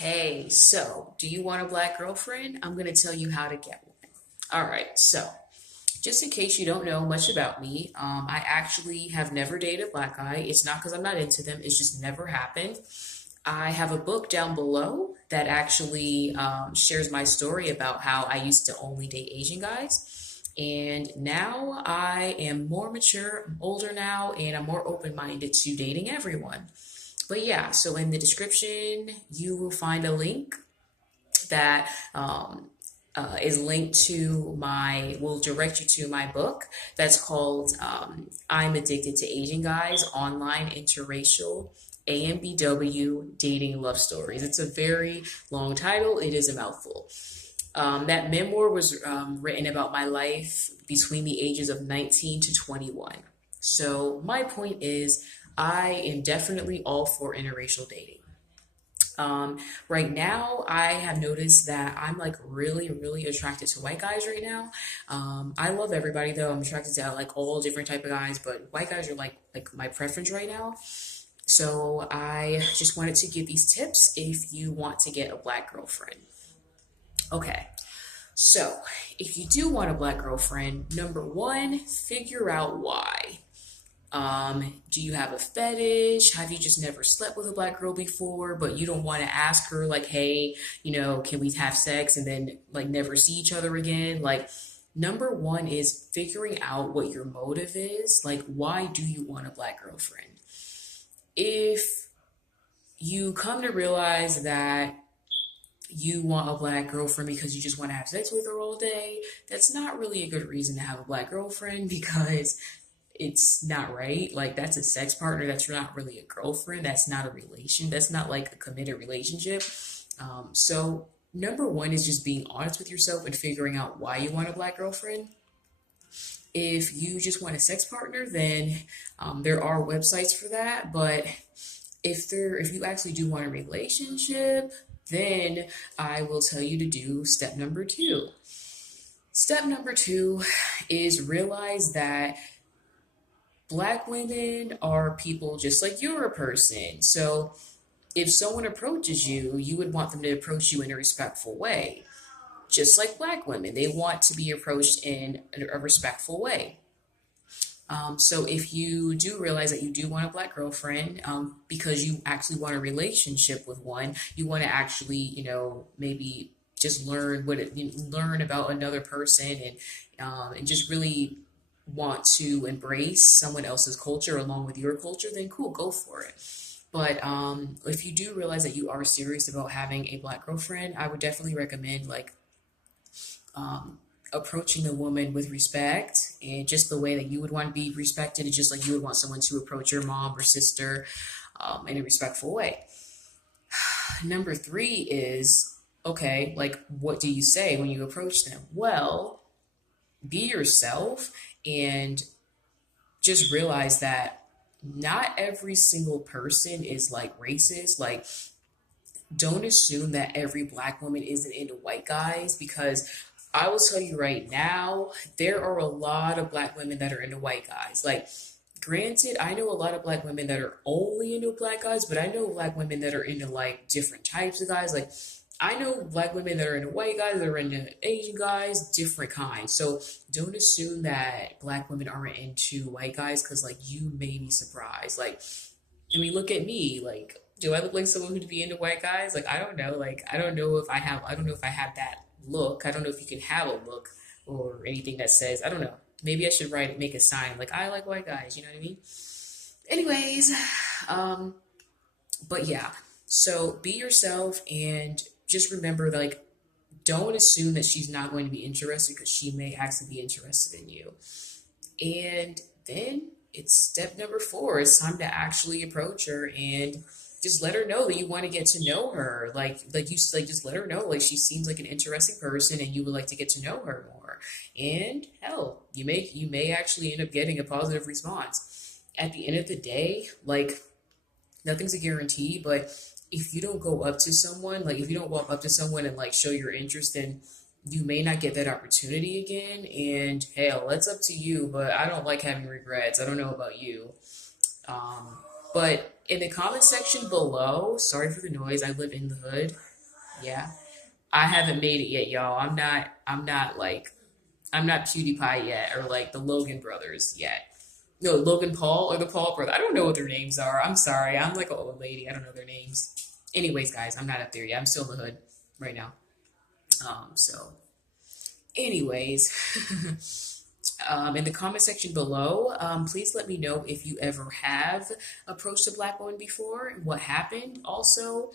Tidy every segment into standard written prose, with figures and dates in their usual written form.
Okay, so do you want a black girlfriend? I'm going to tell you how to get one. All right, so just in case you don't know much about me, I actually have never dated a black guy. It's not because I'm not into them, it's just never happened. I have a book down below that actually shares my story about how I used to only date Asian guys. And now I am more mature, I'm older now, and I'm more open minded to dating everyone. But yeah, so in the description, you will find a link that is linked to will direct you to my book that's called I'm Addicted to Asian Guys Online Interracial AMBW Dating Love Stories. It's a very long title, it is a mouthful. That memoir was written about my life between the ages of 19 to 21. So, my point is, I am definitely all for interracial dating. Um, right now, I have noticed that I'm like really, really attracted to white guys right now. I love everybody though. I'm attracted to like all different type of guys, but white guys are like my preference right now. So I just wanted to give these tips if you want to get a black girlfriend. Okay, so if you do want a black girlfriend, number one, figure out why. Do you have a fetish? Have you just never slept with a black girl before, but you don't want to ask her, like, hey, can we have sex and then like never see each other again? Like, number one is figuring out what your motive is. Like, why do you want a black girlfriend? If you come to realize that you want a black girlfriend because you just want to have sex with her all day, that's not really a good reason to have a black girlfriend because it's not right. Like, that's a sex partner. That's not really a girlfriend. That's not a relation. That's not like a committed relationship. So, number one is just being honest with yourself and figuring out why you want a black girlfriend. If you just want a sex partner, then there are websites for that. But if you actually do want a relationship, then I will tell you to do step number two. Step number two is realize that black women are people just like you're a person. So if someone approaches you, you would want them to approach you in a respectful way. Just like black women, they want to be approached in a respectful way. So if you do realize that you do want a black girlfriend, because you actually want a relationship with one, you want to actually, maybe just learn about another person and just really want to embrace someone else's culture along with your culture, then cool, go for it. But if you do realize that you are serious about having a black girlfriend, I would definitely recommend like um, approaching the woman with respect and just the way that you would want to be respected, and just like you would want someone to approach your mom or sister in a respectful way. Number three is okay, like what do you say when you approach them? Well, be yourself and just realize that not every single person is like racist. Like, don't assume that every black woman isn't into white guys because I will tell you right now, there are a lot of black women that are into white guys. Like, granted, I know a lot of black women that are only into black guys, but I know black women that are into like different types of guys. Like, I know black women that are into white guys, that are into Asian guys, different kinds. So don't assume that black women aren't into white guys because like you may be surprised. Like, I mean, look at me. Like, do I look like someone who'd be into white guys? Like, I don't know. Like, I don't know if I have that look. I don't know if you can have a look or anything that says, I don't know. Maybe I should make a sign like, I like white guys. You know what I mean? Anyways, um, but yeah. So be yourself and just remember, like, don't assume that she's not going to be interested because she may actually be interested in you. And then it's step number four. It's time to actually approach her and just let her know that you want to get to know her. Just let her know like she seems like an interesting person and you would like to get to know her more. And hell, you may actually end up getting a positive response. At the end of the day, like, nothing's a guarantee, but if you don't go up to someone, like if you don't walk up to someone and like show your interest, then you may not get that opportunity again. And hell, that's up to you, but I don't like having regrets. I don't know about you. Um, but in the comment section below, sorry for the noise, I live in the hood. Yeah. I haven't made it yet, y'all. I'm not PewDiePie yet or like the Logan brothers yet. No, Logan Paul or the Paul brother. I don't know what their names are. I'm sorry. I'm like an old lady. I don't know their names. Anyways, guys, I'm not up there yet. I'm still in the hood right now. So anyways, in the comment section below, please let me know if you ever have approached a black woman before and what happened. Also,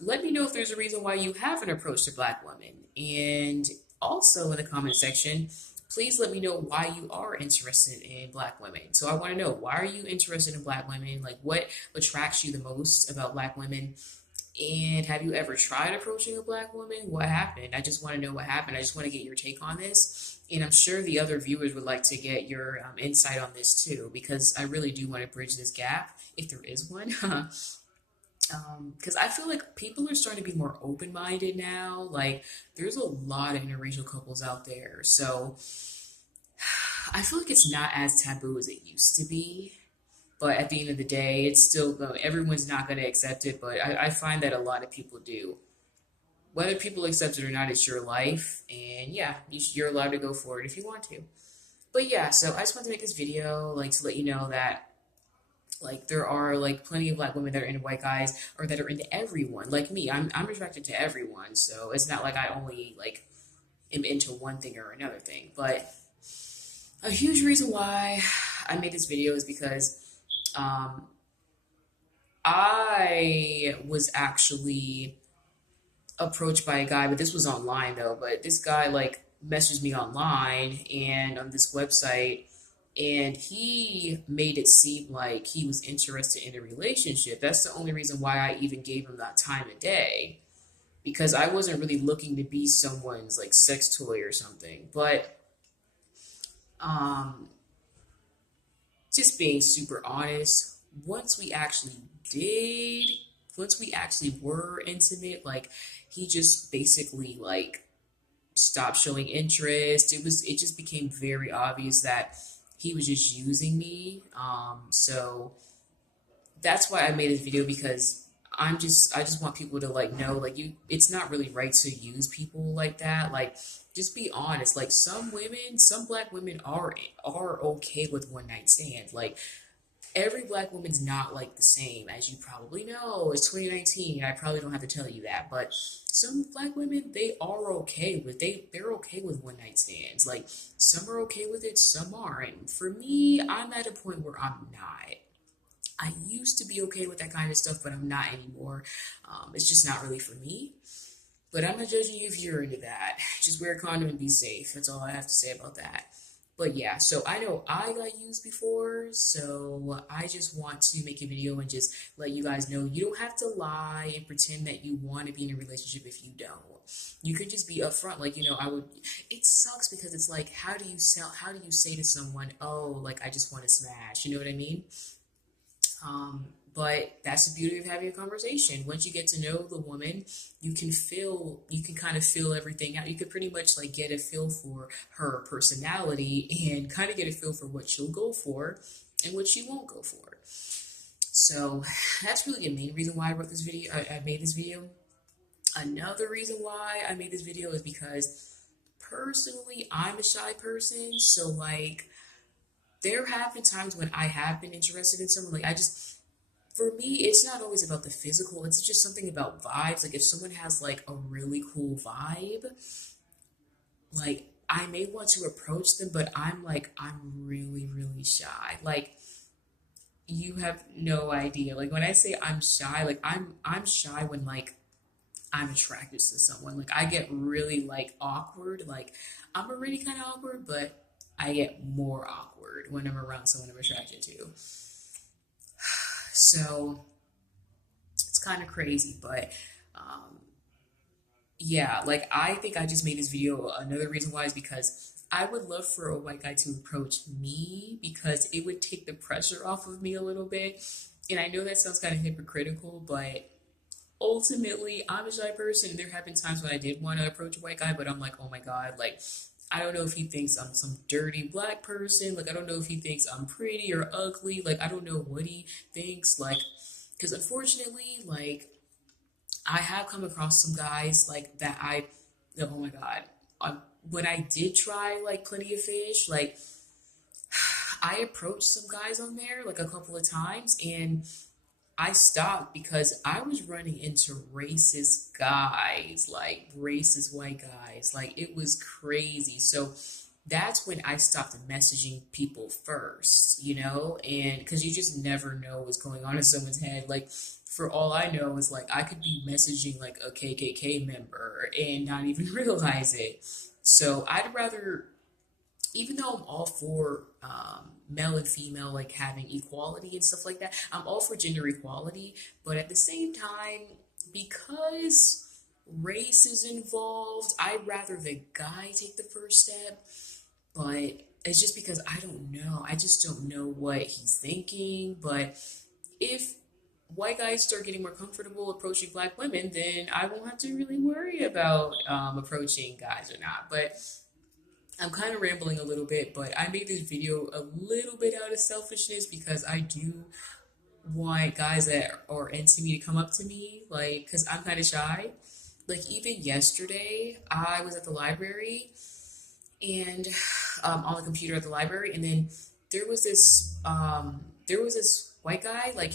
let me know if there's a reason why you haven't approached a black woman. And also in the comment section, please let me know why you are interested in black women. So I want to know, why are you interested in black women? Like, what attracts you the most about black women? And have you ever tried approaching a black woman? What happened? I just want to know what happened. I just want to get your take on this. And I'm sure the other viewers would like to get your insight on this too, because I really do want to bridge this gap, if there is one. Because I feel like people are starting to be more open minded now. Like, there's a lot of interracial couples out there. So I feel like it's not as taboo as it used to be. But at the end of the day, it's still everyone's not going to accept it. But I find that a lot of people do. Whether people accept it or not, it's your life. And yeah, you're allowed to go for it if you want to. But yeah, so I just wanted to make this video, like, to let you know that, like, there are like plenty of black women that are into white guys or that are into everyone. Like me, I'm attracted to everyone. So it's not like I only like am into one thing or another thing. But a huge reason why I made this video is because um, I was actually approached by a guy, but this was online though. But this guy like messaged me online and on this website, and he made it seem like he was interested in a relationship. That's the only reason why I even gave him that time of day, because I wasn't really looking to be someone's like sex toy or something. But um, just being super honest, once we actually did, once we actually were intimate, like he just basically like stopped showing interest. It just became very obvious that he was just using me. So that's why I made this video, because I just want people to like know, like, you, it's not really right to use people like that. Like, just be honest. Like, some women, some black women are okay with one night stand. Like, every black woman's not like the same, as you probably know. It's 2019. I probably don't have to tell you that, but some black women, they are okay with they're okay with one night stands. Like, some are okay with it, some aren't. For me, I'm at a point where I'm not. I used to be okay with that kind of stuff, but I'm not anymore. It's just not really for me. But I'm not judging you if you're into that. Just wear a condom and be safe. That's all I have to say about that. But yeah, so I know I got used before, so I just want to make a video and just let you guys know you don't have to lie and pretend that you want to be in a relationship if you don't. You could just be upfront, like, it sucks because it's like, how do you say to someone, oh, like, I just want to smash, you know what I mean? But that's the beauty of having a conversation. Once you get to know the woman, you can kind of feel everything out. You could pretty much like get a feel for her personality and kind of get a feel for what she'll go for and what she won't go for. So that's really the main reason why I wrote this video. I made this video. Another reason why I made this video is because personally, I'm a shy person. So like, there have been times when I have been interested in someone. Like, for me, it's not always about the physical. It's just something about vibes. Like, if someone has like a really cool vibe, like, I may want to approach them, but I'm really, really shy. Like, you have no idea. Like, when I say I'm shy, like, I'm shy when like I'm attracted to someone. Like, I get really like awkward. Like, I'm already kind of awkward, but I get more awkward when I'm around someone I'm attracted to. So it's kind of crazy, but yeah, like, I think I just made this video. Another reason why is because I would love for a white guy to approach me, because it would take the pressure off of me a little bit. And I know that sounds kind of hypocritical, but ultimately, I'm a shy person, and there have been times when I did want to approach a white guy, but I'm like, oh my God, like, I don't know if he thinks I'm some dirty black person. Like, I don't know if he thinks I'm pretty or ugly. Like, I don't know what he thinks. Like, because unfortunately, like, I have come across some guys like that. Oh my God. When I did try like Plenty of Fish, like I approached some guys on there like a couple of times and I stopped because I was running into racist guys, like racist white guys. Like it was crazy. So that's when I stopped messaging people first, and because you just never know what's going on in someone's head. Like, for all I know, is like I could be messaging like a KKK member and not even realize it. So I'd rather, even though I'm all for male and female like having equality and stuff like that, I'm all for gender equality, but at the same time, because race is involved, I'd rather the guy take the first step. But it's just because I don't know. I just don't know what he's thinking. But if white guys start getting more comfortable approaching black women, then I won't have to really worry about approaching guys or not. But I'm kind of rambling a little bit, but I made this video a little bit out of selfishness because I do want guys that are into me to come up to me, like, because I'm kind of shy. Like, even yesterday, I was at the library and on the computer at the library, and then there was this white guy. Like,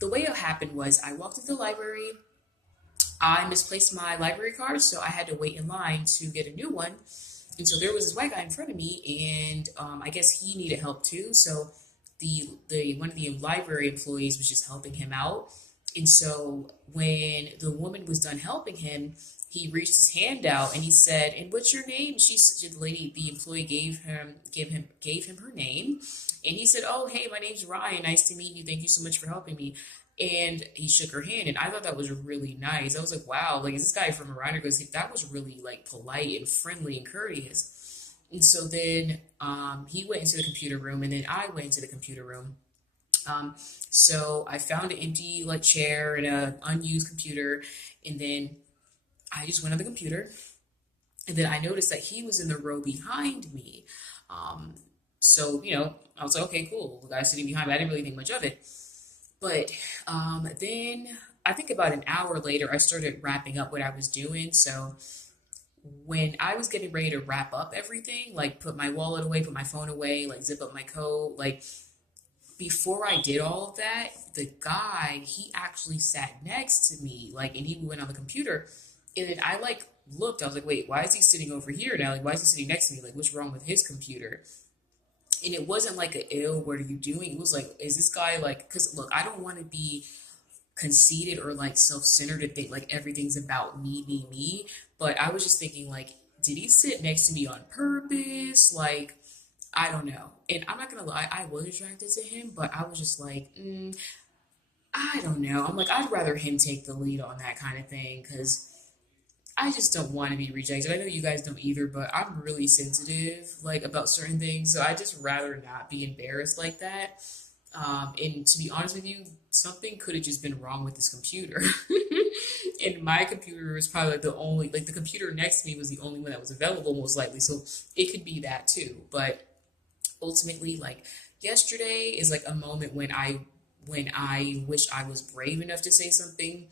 the way it happened was I walked into the library, I misplaced my library card, so I had to wait in line to get a new one. And so there was this white guy in front of me, and I guess he needed help too. So the one of the library employees was just helping him out. And so when the woman was done helping him, he reached his hand out and he said, "And what's your name?" The lady, the employee gave him her name, and he said, "Oh, hey, my name's Ryan. Nice to meet you. Thank you so much for helping me." And he shook her hand, and I thought that was really nice. I was like, "Wow, like is this guy from around here?" Because that was really like polite and friendly and courteous. And so then he went into the computer room, and then I went into the computer room. Um, so I found an empty like chair and an unused computer, and then I just went on the computer, and then I noticed that he was in the row behind me. Um, so I was like, okay, cool. The guy sitting behind me. I didn't really think much of it, but then I think about an hour later, I started wrapping up what I was doing. So when I was getting ready to wrap up everything, like put my wallet away, put my phone away, like zip up my coat, like before I did all of that, the guy, he actually sat next to me, like, and he went on the computer. And then I like looked, I was like, wait, why is he sitting over here now? Like, why is he sitting next to me? Like, what's wrong with his computer? And it wasn't like a ill, what are you doing? It was like, is this guy like, because look, I don't want to be conceited or like self-centered to think like everything's about me, me, me. But I was just thinking, like, did he sit next to me on purpose? Like, I don't know. And I'm not gonna lie, I was attracted to him, but I was just like, I don't know. I'm like, I'd rather him take the lead on that kind of thing because I just don't want to be rejected. I know you guys don't either, but I'm really sensitive, like, about certain things. So I just rather not be embarrassed like that. And to be honest with you, something could have just been wrong with this computer. And my computer was probably like the computer next to me was the only one that was available, most likely. So it could be that too. But ultimately, like, yesterday is like a moment when I wish I was brave enough to say something.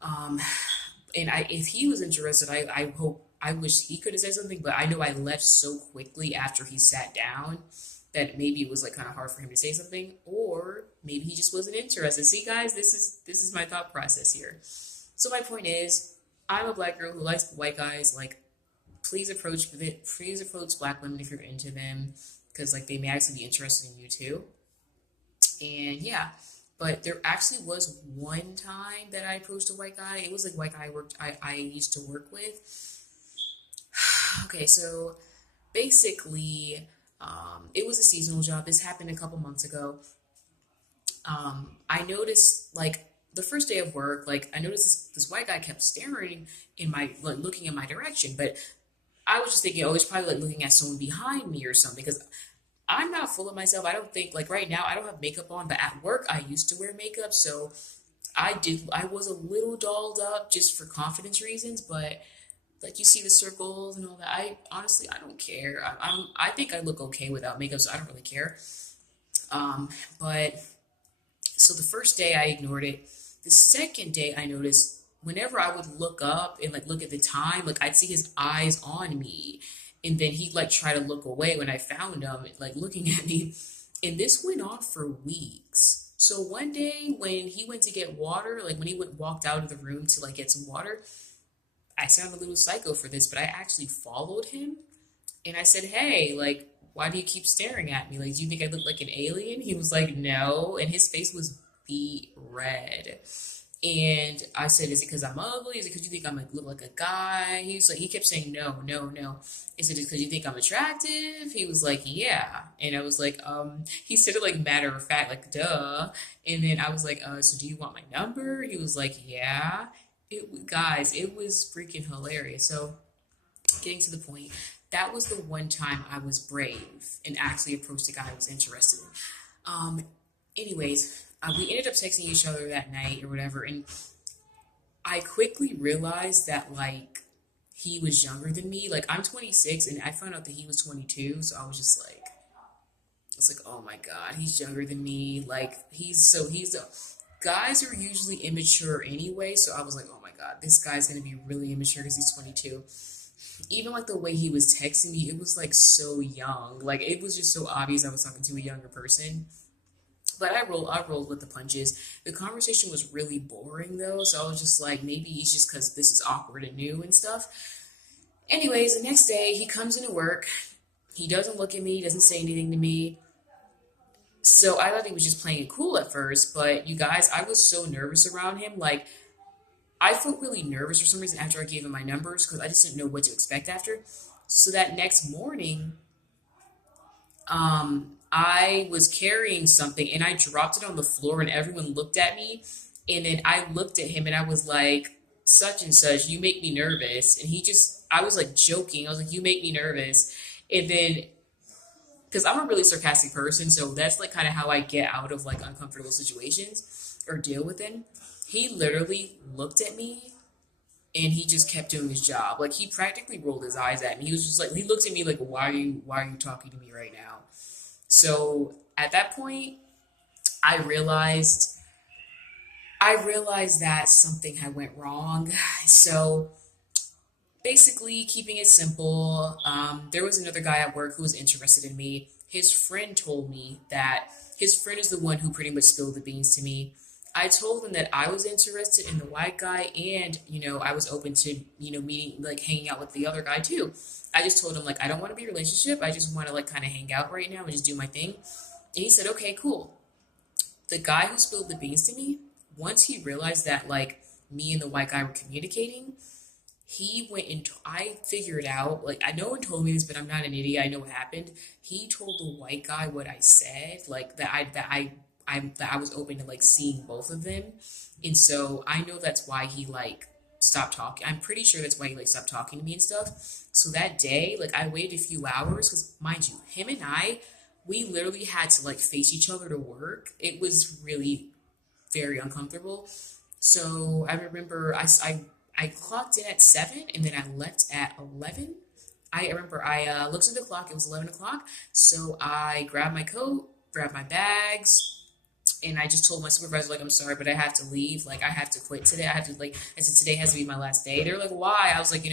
Um, and if he was interested, I wish he could have said something, but I know I left so quickly after he sat down that maybe it was like kind of hard for him to say something, or maybe he just wasn't interested. See, guys, this is my thought process here. So my point is, I'm a black girl who likes white guys. Like, please approach black women if you're into them, because like they may actually be interested in you too. And yeah, but there actually was one time that I approached a white guy. It was like a white guy I used to work with. Okay, so basically, it was a seasonal job. This happened a couple months ago. I noticed like the first day of work, like I noticed this white guy kept staring in my like looking in my direction, but I was just thinking, oh, he's probably like looking at someone behind me or something because I'm not full of myself. I don't think like right now I don't have makeup on, but at work I used to wear makeup, so I was a little dolled up just for confidence reasons, but like you see the circles and all that. I honestly I don't care. I think I look okay without makeup, so I don't really care. But so the first day I ignored it, The second day I noticed whenever I would look up and like look at the time, like I'd see his eyes on me. And then he'd like try to look away when I found him, like looking at me. And this went on for weeks. So one day when he went to get water, like when he went walked out of the room to like get some water, I sound a little psycho for this, but I actually followed him and I said, "Hey, like, why do you keep staring at me? Like, do you think I look like an alien?" He was like, "No." And his face was beet red. And I said, "Is it because I'm ugly? Is it because you think I'm like look like a guy?" He was like, he kept saying, "No, no, no." Is it because you think I'm attractive? He was like, "Yeah." And I was like, he said it like matter of fact, like, duh. And then I was like, so do you want my number? He was like, "Yeah." Guys, it was freaking hilarious. So, getting to the point, that was the one time I was brave and actually approached a guy I was interested in. Anyways, we ended up texting each other that night or whatever, and I quickly realized that like he was younger than me. Like I'm 26, and I found out that he was 22, so I was just like, it's like, oh my god, he's younger than me. Like he's a guys are usually immature anyway, so I was like, oh my god, this guy's gonna be really immature because he's 22. Even like the way he was texting me, it was like so young. Like it was just so obvious I was talking to a younger person. But I rolled with the punches. The conversation was really boring though, so I was just like, maybe he's just because this is awkward and new and stuff. Anyways, the next day he comes into work. He doesn't look at me. He doesn't say anything to me. So I thought he was just playing it cool at first, but you guys, I was so nervous around him. Like I felt really nervous for some reason after I gave him my numbers because I just didn't know what to expect after. So that next morning, I was carrying something and I dropped it on the floor and everyone looked at me. And then I looked at him and I was like, such and such, you make me nervous. And I was like joking. I was like, you make me nervous. And then, because I'm a really sarcastic person, so that's like kind of how I get out of like uncomfortable situations or deal with them. He literally looked at me and he just kept doing his job. Like he practically rolled his eyes at me. He was just like he looked at me like, why are you talking to me right now? So at that point, I realized I realized that something had went wrong. So basically, keeping it simple, there was another guy at work who was interested in me. His friend told me that his friend is the one who pretty much spilled the beans to me. I told him that I was interested in the white guy and, I was open to, meeting, like hanging out with the other guy too. I just told him, like, I don't want to be in a relationship. I just want to, like, kind of hang out right now and just do my thing. And he said, okay, cool. The guy who spilled the beans to me, once he realized that, like, me and the white guy were communicating, he went into, I figured out, like, I no one told me this, but I'm not an idiot. I know what happened. He told the white guy what I said, like, that I was open to, like, seeing both of them. And so I know that's why he, like, stopped talking. I'm pretty sure that's why he, like, stopped talking to me and stuff. So that day, like, I waited a few hours, because, mind you, him and I, we literally had to, like, face each other to work. It was really very uncomfortable. So I remember I clocked in at 7 and then I left at 11. I remember I looked at the clock, it was 11 o'clock. So I grabbed my coat, grabbed my bags, and I just told my supervisor, like, I'm sorry, but I have to leave. Like, I have to quit today. I said, today has to be my last day. They're like, why? I was like,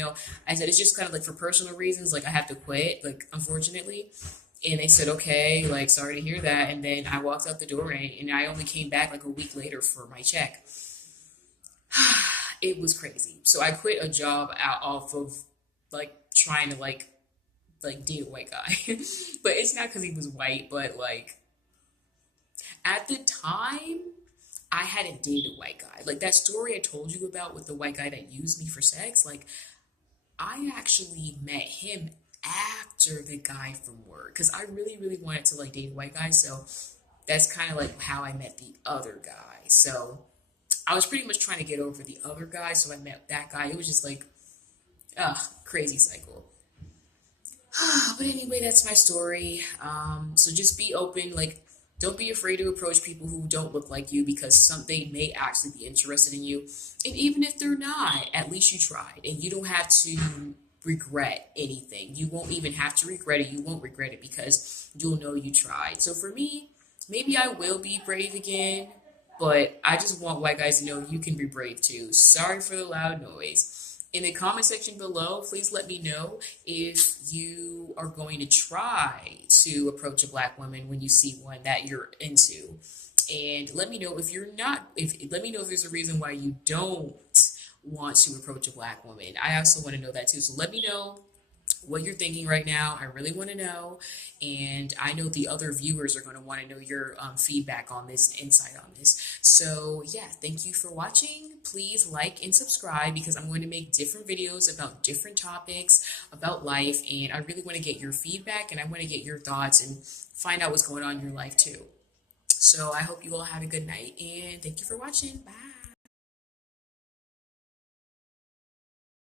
I said, it's just kind of like for personal reasons. Like, I have to quit, like, unfortunately. And they said, okay, like, sorry to hear that. And then I walked out the door and I only came back like a week later for my check. It was crazy. So I quit a job out off of like trying to like date a white guy. But it's not because he was white, but like at the time I hadn't dated a white guy. Like that story I told you about with the white guy that used me for sex, like I actually met him after the guy from work because I really, really wanted to like date a white guy. So that's kind of like how I met the other guy. So I was pretty much trying to get over the other guy. So I met that guy. It was just like, crazy cycle. But anyway, that's my story. So just be open. Like, don't be afraid to approach people who don't look like you because they may actually be interested in you. And even if they're not, at least you tried. And you don't have to regret anything. You won't even have to regret it. You won't regret it because you'll know you tried. So for me, maybe I will be brave again, but I just want white guys to know you can be brave too. Sorry for the loud noise. In the comment section below, please let me know if you are going to try to approach a black woman when you see one that you're into. And let me know if you're not, if let me know if there's a reason why you don't want to approach a black woman. I also want to know that too. So let me know what you're thinking right now. I really want to know. And I know the other viewers are going to want to know your feedback on this, insight on this. So yeah, thank you for watching. Please like and subscribe because I'm going to make different videos about different topics, about life. And I really want to get your feedback and I want to get your thoughts and find out what's going on in your life too. So I hope you all have a good night and thank you for watching. Bye.